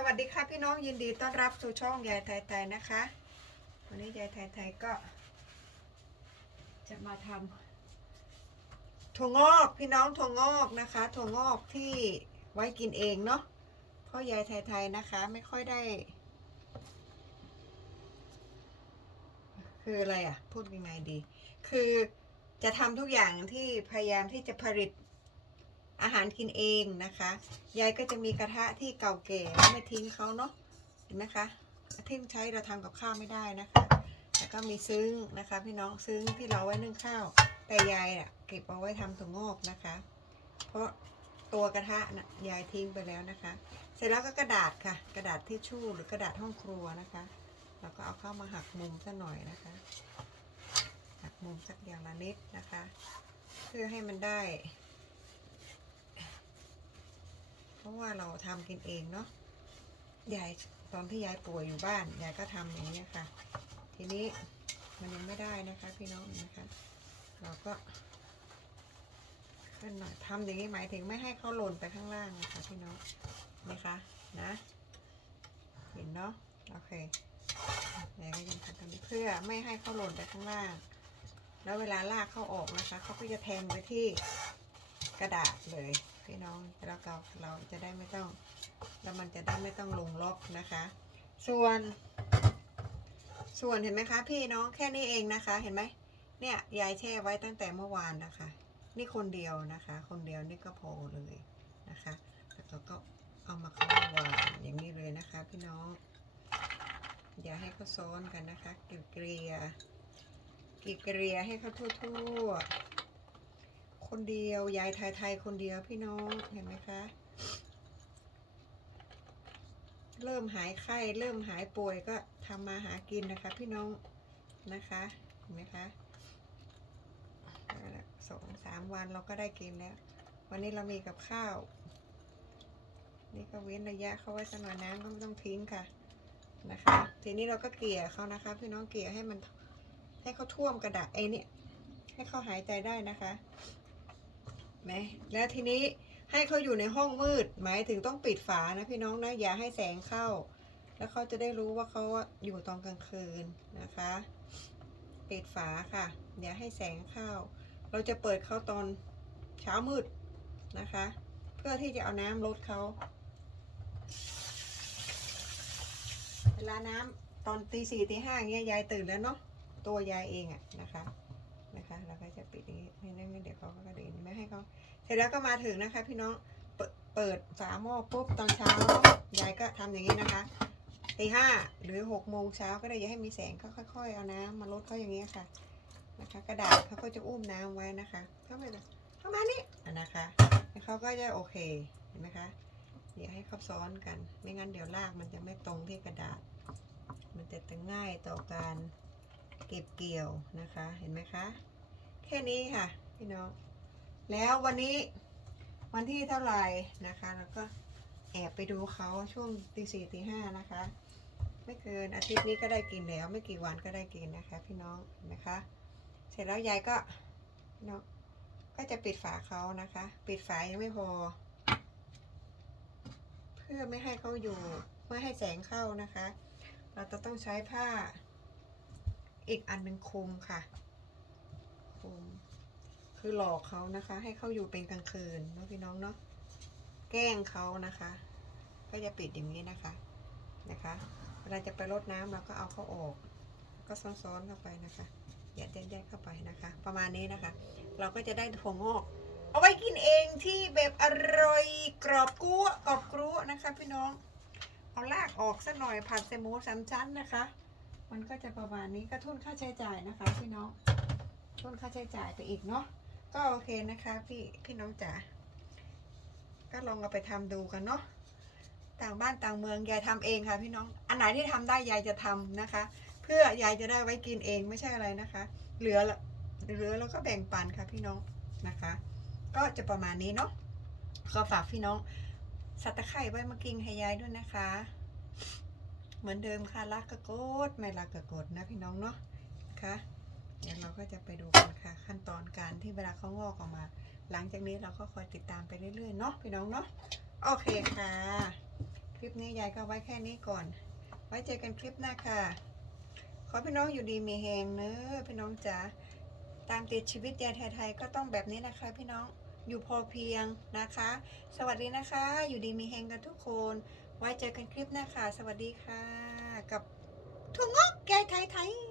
สวัสดีค่ะพี่น้องยินดีต้อนรับสู่ช่องยายไทยไทยนะคะ วันนี้ยายไทยไทยก็ จะมาทำถั่วงอกพี่น้องถั่วงอกนะคะถั่วงอกที่ไว้กินเองเนาะเพราะยายไทยไทยนะคะไม่ค่อยได้ คืออะไรอะ พูดยังไงดี คือจะทำทุกอย่างที่พยายามที่จะผลิต อาหารกินเองนะคะ ยายก็จะมีกระทะที่เก่าแก่ไม่ทิ้งเขาเนาะเห็นไหมคะที่ใช้เราทำกับข้าวไม่ได้นะคะ แล้วก็มีซึ้งนะคะ พี่น้องซึ้งที่เราไว้นึ่งข้าว แต่ยายอะเก็บเอาไว้ทำถั่วงอกนะคะ เพราะตัวกระทะน่ะยายทิ้งไปแล้วนะคะ เสร็จแล้วก็กระดาษค่ะ กระดาษทิชชู่หรือกระดาษห้องครัวนะคะเราก็เอาเข้ามาหักมุมซะหน่อยนะคะ หักมุมสักอย่างละนิดนะคะ เพื่อให้มันได้ เพ ราะว่าเราทำกินเองเนาะยายตอนที่ยายป่วยอยู่บ้านยายก็ทำอย่างนี้ค่ะ ทีนี้มันยังไม่ได้นะคะพี่น้องนะคะ เราก็ขึ้นหน่อยทำอย่างนี้หมายถึงไม่ให้เขาหล่นไปข้างล่างนะคะพี่น้องนะคะนะเห็นเนาะโอเคยายก็ยังทำตรงนี้เพื่อไม่ให้เขาหล่นไปข้างล่าง แล้วเวลาลากเขาออกนะคะเขาก็จะแทงไปที่กระดาษเลย พี่น้องแล้วเราเราจะได้ไม่ต้อง แล้วมันจะได้ไม่ต้องลงล็อกนะคะ ส่วน ส่วนเห็นไหมคะ พี่น้องแค่นี้เองนะคะ เห็นไหมเนี่ยยายแช่ไว้ตั้งแต่เมื่อวานนะคะ นี่คนเดียวนะคะ คนเดียวนี่ก็พอเลยนะคะแล้วเราก็เอามาเข้าวางอย่างนี้เลยนะคะ พี่น้อง อย่าให้เขาซ้อนกันนะคะเกลี่ยเกลี่ยเกลี่ยเกลี่ยให้เขาทั่วๆ คนเดียว ยายไทยๆคนเดียวพี่น้องเห็นไหมคะ เริ่มหายไข้เริ่มหายป่วยก็ทำมาหากินนะคะ พี่น้องนะคะเห็นไหมคะสองสามวันเราก็ได้กินแล้ว วันนี้เรามีกับข้าว นี่ก็เว้นระยะเขาไว้สักหน่อยน้ำก็ไม่ต้องทิ้งค่ะนะคะ ทีนี้เราก็เกลี่ยเขานะคะ พี่น้องเกลี่ยให้มันให้เขาท่วมกระดาษไอ้นี่ให้เขาหายใจได้นะคะ ไหมแล้วทีนี้ให้เขาอยู่ในห้องมืด หมายถึงต้องปิดฝานะพี่น้องนะอย่าให้แสงเข้า แล้วเขาจะได้รู้ว่าเขาอยู่ตอนกลางคืนนะคะ ปิดฝาค่ะ อย่าให้แสงเข้า เราจะเปิดเขาตอนเช้ามืดนะคะ เพื่อที่จะเอาน้ำลดเขาเวลาน้ำตอนตีสี่ตีห้าเงี้ยยายตื่นแล้วเนาะตัวยายเองอะนะคะ นะคะเราก็จะปิดอย่างนี้ไม่งั้นเดี๋ยวเขาก็กระเด็นไม่ให้เขาเสร็จแล้วก็มาถึงนะคะ พี่น้องเปิดเปิดฝาหม้อปุ๊บตอนเช้ายายก็ทำอย่างนี้นะคะตีห้าหรือหกโมงเช้าก็ได้อย่าให้มีแสงก็ค่อยๆ เอาน้ำมาลดเขาอย่างนี้ค่ะนะคะ กระดาษเขาก็จะอุ้มน้ำไว้นะคะเข้าไปเลยเข้ามานี่อะนะคะเขาก็จะโอเคเห็นไหมคะอย่าให้เขาซ้อนกัน ไม่งั้นเดี๋ยวลากมันจะไม่ตรงที่กระดาษ มันจะจะง่ายต่อการ เก็บเกี่ยวนะคะ เห็นไหมคะ แค่นี้ค่ะพี่น้อง แล้ววันนี้วันที่เท่าไหร่นะคะ แล้วก็แอบไปดูเขาช่วงตีสี่ตีห้านะคะ ไม่เกินอาทิตย์นี้ก็ได้กินแล้ว ไม่กี่วันก็ได้กินนะคะ พี่น้องเห็นไหมคะ เสร็จแล้วยายก็พี่น้องก็จะปิดฝาเขานะคะ ปิดฝายังไม่พอ เพื่อไม่ให้เขาอยู่ไม่ให้แสงเข้านะคะ เราจะต้องใช้ผ้า อีกอันหนึ่งคลุมค่ะคมคือหลอกเขานะคะ ให้เขาอยู่เป็นกลางคืนเนาะพี่น้องเนาะแกล้งเขานะคะ ก็จะปิดอย่างนี้นะคะนะคะเวลาจะไปรดน้ำเราก็เอาเขาออก ก็ซ้อนๆเข้าไปนะคะอย่าแยกๆเข้าไปนะคะ ประมาณนี้นะคะ เราก็จะได้ถั่วงอกเอาไว้กินเองที่แบบอร่อยกรอบกุ้กรอบกรุนะคะ พี่น้อง เอาลากออกสักหน่อยผัดใส่หมูสามชั้นนะคะ มันก็จะประมาณนี้ก็ทุนค่าใช้จ่ายนะคะพี่น้องทุนค่าใช้จ่ายไปอีกเนาะก็โอเคนะคะพี่พี่น้องจ๋าก็ลองเอาไปทำดูกันเนาะต่างบ้านต่างเมืองยายทำเองค่ะ พี่น้องอันไหนที่ทำได้ยายจะทำนะคะ เพื่อยายจะได้ไว้กินเองไม่ใช่อะไรนะคะ เหลือละเหลือแล้วก็แบ่งปันค่ะพี่น้องนะคะ ก็จะประมาณนี้เนาะก็ฝากพี่น้องสัตว์ตะไคร่ไว้มากินให้ยายด้วยนะคะ เหมือนเดิมค่ะรักกระโกดไม่รักกระโกดนะพี่น้องเนาะค่ะเดี๋ยวเราก็จะไปดูกันค่ะขั้นตอนการที่เวลาเขางอกออกมา หลังจากนี้เราก็คอยติดตามไปเรื่อยๆเนาะพี่น้องเนาะโอเคค่ะ คลิปนี้ยายก็ไว้แค่นี้ก่อน ไว้เจอกันคลิปหน้าค่ะขอพี่น้องอยู่ดีมีแหงเนอะพี่น้องจ๋าตามติดชีวิตยายไทยๆก็ต้องแบบนี้นะคะ พี่น้องอยู่พอเพียงนะคะ สวัสดีนะคะ อยู่ดีมีแหงกันทุกคน ไว้เจอกันคลิปหน้าค่ะ สวัสดีค่ะ กับทุ่งงอกไทยไทย